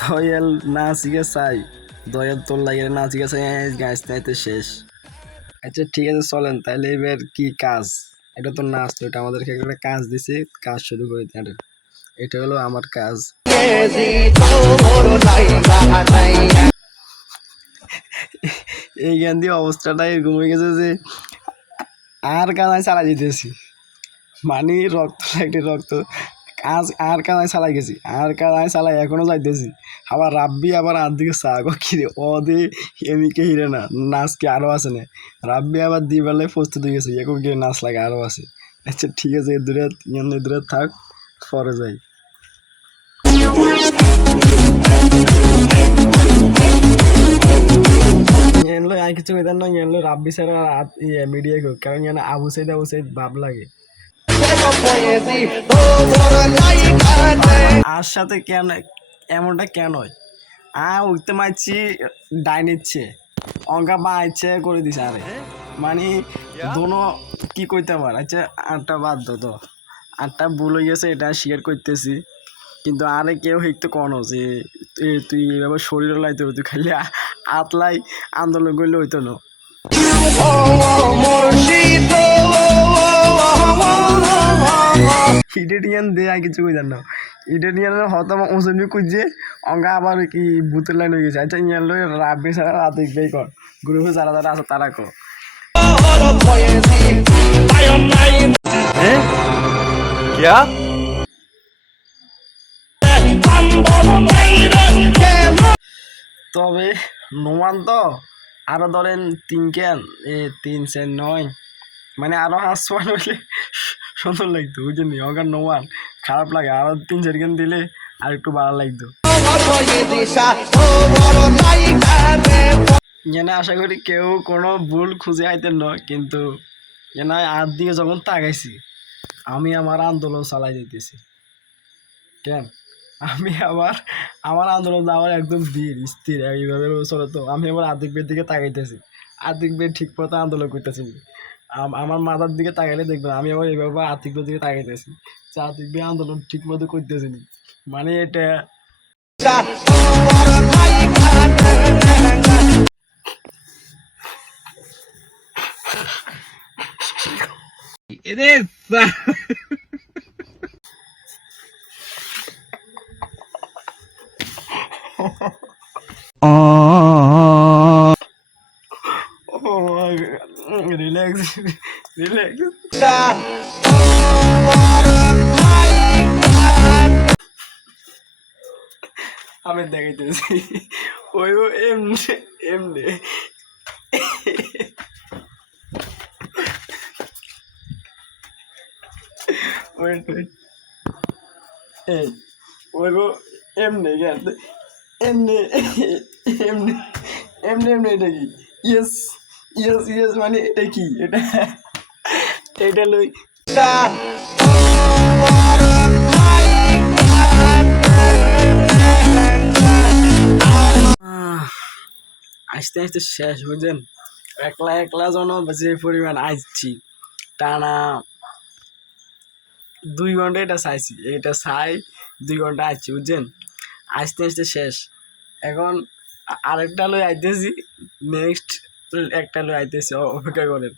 দয়াল নাচিকে চাই, দয়াল তোর লাগে নাচিকে চাই, গাছ নাইতে শেষ। আচ্ছা ঠিক আছে চলেন তাহলে এবার কি কাজ, এটা তো নাচ তো, এটা আমাদেরকে একটা কাজ দিছে, কাজ শুরু করে দেন। এটা হলো আমার কাজ। এই জ্ঞান দিয়ে অবস্থাটা এরকম হয়ে গেছে যে আর কাজ চালাই দিতেছি, মানে রক্ত লাগলে রক্ত, আজ আর কানায় চালাই গেছি, আর কানায় চালাই এখনো যাইতেছি। আবার রাব্বি আবার আর দিকে চা কিরে ও দে, এমিকে হিরে না নাচ কি আরো আছে না। রাব্বি আবার দিবেলায় প্রস্তুত হয়ে গেছে, এখন গিয়ে নাচ লাগে আরো আছে। আচ্ছা ঠিক আছে দূরে থাক, পরে যাই। এনলো আর কিছু কইতাম না, এনলো রাব্বি স্যার আর মিডিয়া হোক, কারণ এনে আবু সাইদ ভাব লাগে। আর সাথে কেন এমনটা কেন হয়? উঠতে মারছি ডাই নিচ্ছে, অঙ্কা বা ইচ্ছে করে দিছে আরে, মানে দোনো কি কইতে পার। আচ্ছা আটটা বাদ দো তো, আটটা ভুল হয়ে গেছে এটা শেয়ার করতেছি, কিন্তু আরে কেউ হইতে কোন যে তুই এভাবে শরীরও লাইতে হবে, তুই খালি আতলাই আন্দোলন করলে হইতো না। ইডেটিয়ান দে আর কিছু কই জানো, ইডেটিয়ানের হতম ওসমি কুজে অঙ্গা আবার কি ভূতের লাইন হয়ে গেছে। আচ্ছা ইয়ান লই রাব্বি ছাড়া রাত দেখবেই কর, গ্রুপে যারা যারা আছে তারা কর। क्या তবে নোমান তো আরো ধরেন তিন ক্যান, 3 4 9, মানে আরো 5 হইলে সুন্দর লাগতো বুঝছেন, অগার নোমান খারাপ লাগে, আরো 3 4 ক্যান দিলে আর একটু ভালো লাগতো। এখানে আশা করি কেউ কোনো ভুল খুঁজে আইতেন না, কিন্তু এখানে আর দিকে যখন তাকাইছি আমি আমার আন্দোলন চালাই যেতেছি। কেন আমি আবার আমার আন্দোলন আমার একদম ধীর স্থির এইভাবে চলে, তো আমি আবার আর্থিক বের দিকে তাকাইতেছি, আর্থিক বের ঠিক মতো আন্দোলন করতেছি। আমার মাথার দিকে তাকাইলে দেখবেন আমি আবার এইভাবে আর্থিক বের দিকে তাকাইতেছি, যে আর্থিক বের আন্দোলন ঠিক মতো করতেছি, মানে এটা রিল্যাক্স রিল্যাক্স। আমি দেখাইতেছি ওই এমনি এমনি ওয়েট ওয়েট, এই ওই এমনি জ্ঞান এমনি এমনি এমনি এমনি, এটা কি ইয়েস ইয়েস ইয়েস, মানে এটা কি এটা, এটা লই আস্তে আস্তে শেষ বুঝছেন। একলা একলা যেন যে পরিমাণ আসছি, টানা 2 ঘন্টা এটা চাইছি, এটা চাই 2 ঘন্টা আসছি বুঝছেন, আস্তে আস্তে শেষ। এখন আরেকটা লই আইতেছি, নেক্সট একটা লই আইতেছি, অপেক্ষা করেন।